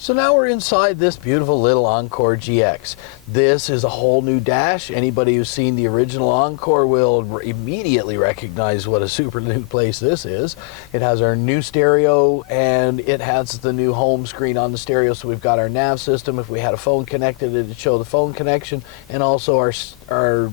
So now we're inside this beautiful little Encore GX. This is a whole new dash. Anybody who's seen the original Encore will immediately recognize what a super new place this is. It has our new stereo and it has the new home screen on the stereo. So we've got our nav system. If we had a phone connected, it'd show the phone connection, and also our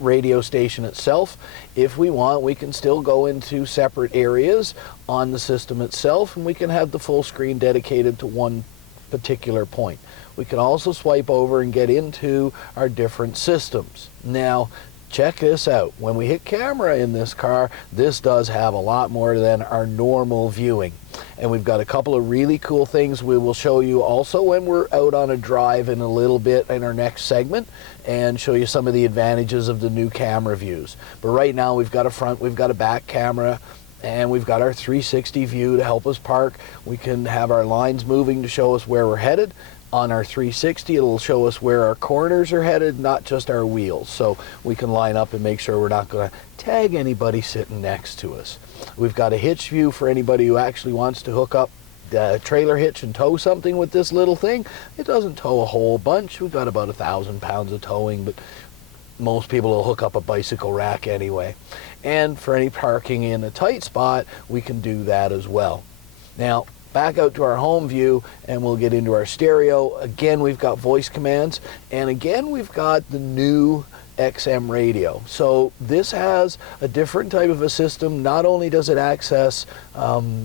radio station itself. If we want, we can still go into separate areas on the system itself, and we can have the full screen dedicated to one particular point. We can also swipe over and get into our different systems. Now, check this out. When we hit camera in this car, this does have a lot more than our normal viewing. And we've got a couple of really cool things we will show you also when we're out on a drive in a little bit in our next segment, and show you some of the advantages of the new camera views. But right now we've got a front, we've got a back camera, and we've got our 360 view to help us park. We can have our lines moving to show us where we're headed. On our 360, it'll show us where our corners are headed, not just our wheels. So we can line up and make sure we're not going to tag anybody sitting next to us. We've got a hitch view for anybody who actually wants to hook up the trailer hitch and tow something with this little thing. It doesn't tow a whole bunch. We've got about 1,000 pounds of towing, but most people will hook up a bicycle rack anyway. And for any parking in a tight spot, we can do that as well. Now, back out to our home view, and we'll get into our stereo. Again, we've got voice commands, and again, we've got the new XM radio. So this has a different type of a system. Not only does it access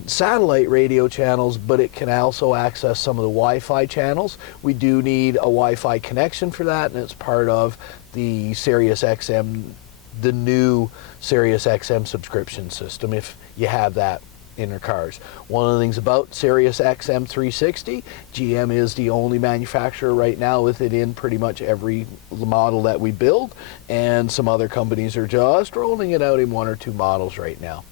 satellite radio channels, but it can also access some of the Wi-Fi channels. We do need a Wi-Fi connection for that, and it's part of the Sirius XM, the new Sirius XM subscription system, if you have that in your cars. One of the things about Sirius XM 360, GM is the only manufacturer right now with it in pretty much every model that we build, and some other companies are just rolling it out in 1 or 2 models right now.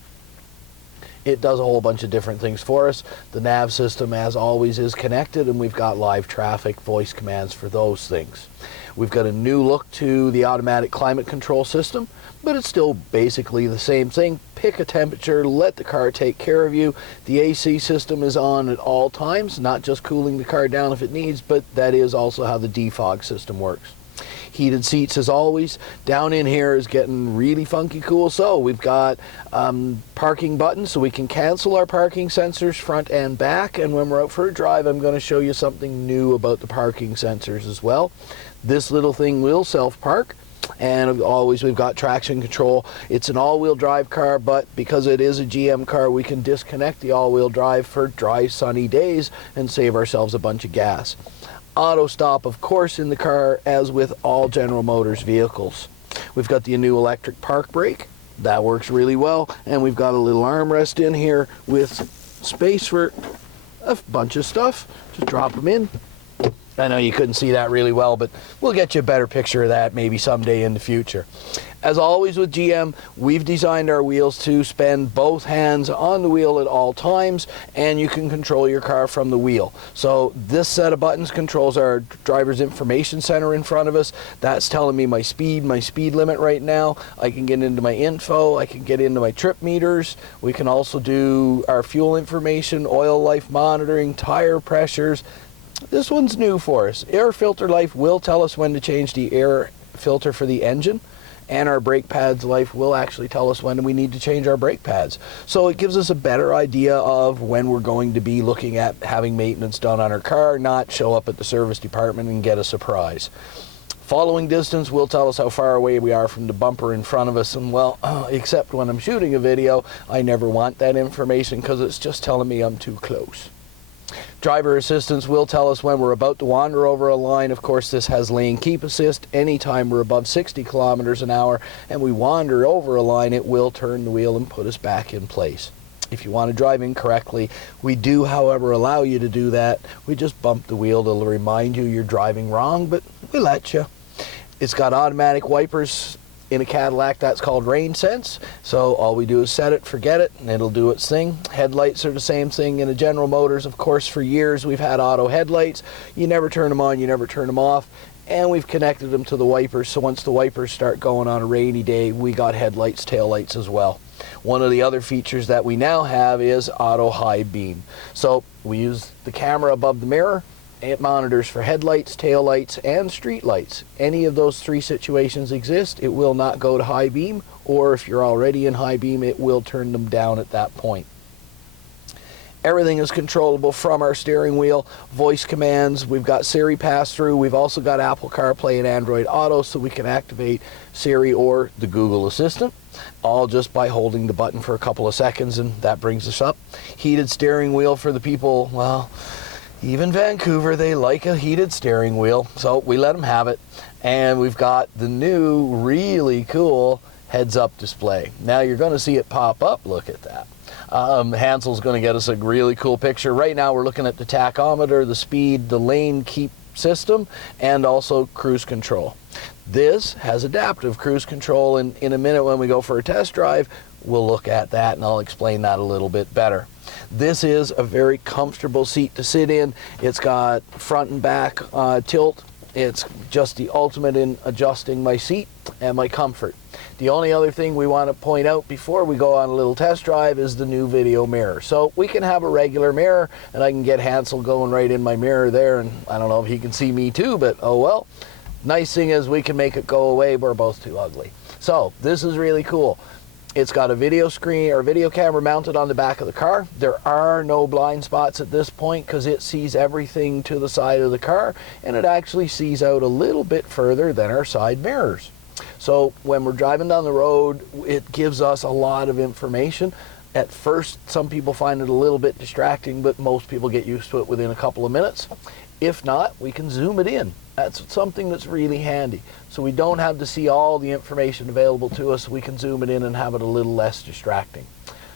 It does a whole bunch of different things for us. The nav system, as always, is connected, and we've got live traffic voice commands for those things. We've got a new look to the automatic climate control system, but it's still basically the same thing. Pick a temperature, let the car take care of you. The AC system is on at all times, not just cooling the car down if it needs, but that is also how the defog system works. Heated seats as always. Down in here is getting really funky cool. So we've got parking buttons, so we can cancel our parking sensors front and back. And when we're out for a drive, I'm going to show you something new about the parking sensors as well. This little thing will self-park. And always we've got traction control. It's an all-wheel drive car, but because it is a GM car, we can disconnect the all-wheel drive for dry, sunny days and save ourselves a bunch of gas. Auto stop, of course, in the car, as with all General Motors vehicles. We've got the new electric park brake. That works really well. And we've got a little armrest in here with space for a bunch of stuff. Just drop them in. I know you couldn't see that really well, but we'll get you a better picture of that maybe someday in the future. As always with GM, we've designed our wheels to spend both hands on the wheel at all times, and you can control your car from the wheel. So this set of buttons controls our driver's information center in front of us. That's telling me my speed limit right now. I can get into my info, I can get into my trip meters. We can also do our fuel information, oil life monitoring, tire pressures. This one's new for us. Air filter life will tell us when to change the air filter for the engine, and our brake pads life will actually tell us when we need to change our brake pads. So it gives us a better idea of when we're going to be looking at having maintenance done on our car, not show up at the service department and get a surprise. Following distance will tell us how far away we are from the bumper in front of us, and well, except when I'm shooting a video, I never want that information because it's just telling me I'm too close. Driver assistance will tell us when we're about to wander over a line. Of course, this has lane keep assist. Anytime we're above 60 kilometers an hour and we wander over a line, it will turn the wheel and put us back in place. If you want to drive incorrectly, we do, however, allow you to do that. We just bump the wheel to remind you you're driving wrong, but we let you. It's got automatic wipers. In a Cadillac, that's called rain sense. So all we do is set it, forget it, and it'll do its thing. Headlights are the same thing in a General Motors. Of course, for years we've had auto headlights. You never turn them on, you never turn them off. And we've connected them to the wipers, so once the wipers start going on a rainy day, we got headlights, taillights as well. One of the other features that we now have is auto high beam. So We use the camera above the mirror. It monitors for headlights, taillights, and street lights. Any of those three situations exist, it will not go to high beam, or if you're already in high beam, it will turn them down at that point. Everything is controllable from our steering wheel, voice commands. We've got Siri pass-through. We've also got Apple CarPlay and Android Auto, so we can activate Siri or the Google Assistant, all just by holding the button for a couple of seconds, and that brings us up. Heated steering wheel for the people, well, even Vancouver, they like a heated steering wheel, so we let them have it. And we've got the new, really cool heads-up display. Now you're going to see it pop up. Look at that. Hansel's going to get us a really cool picture. Right now we're looking at the tachometer, the speed, the lane keep system, and also cruise control. This has adaptive cruise control, and in a minute when we go for a test drive, we'll look at that and I'll explain that a little bit better. This is a very comfortable seat to sit in. It's got front and back tilt. It's just the ultimate in adjusting my seat and my comfort. The only other thing we want to point out before we go on a little test drive is the new video mirror. So we can have a regular mirror, and I can get Hansel going right in my mirror there, and I don't know if he can see me too, but oh well. Nice thing is we can make it go away. We're both too ugly. So this is really cool. It's got a video screen or video camera mounted on the back of the car. There are no blind spots at this point because it sees everything to the side of the car, and it actually sees out a little bit further than our side mirrors. So when we're driving down the road, it gives us a lot of information. At first, some people find it a little bit distracting, but most people get used to it within a couple of minutes. If not, we can zoom it in. That's something that's really handy. So we don't have to see all the information available to us. We can zoom it in and have it a little less distracting.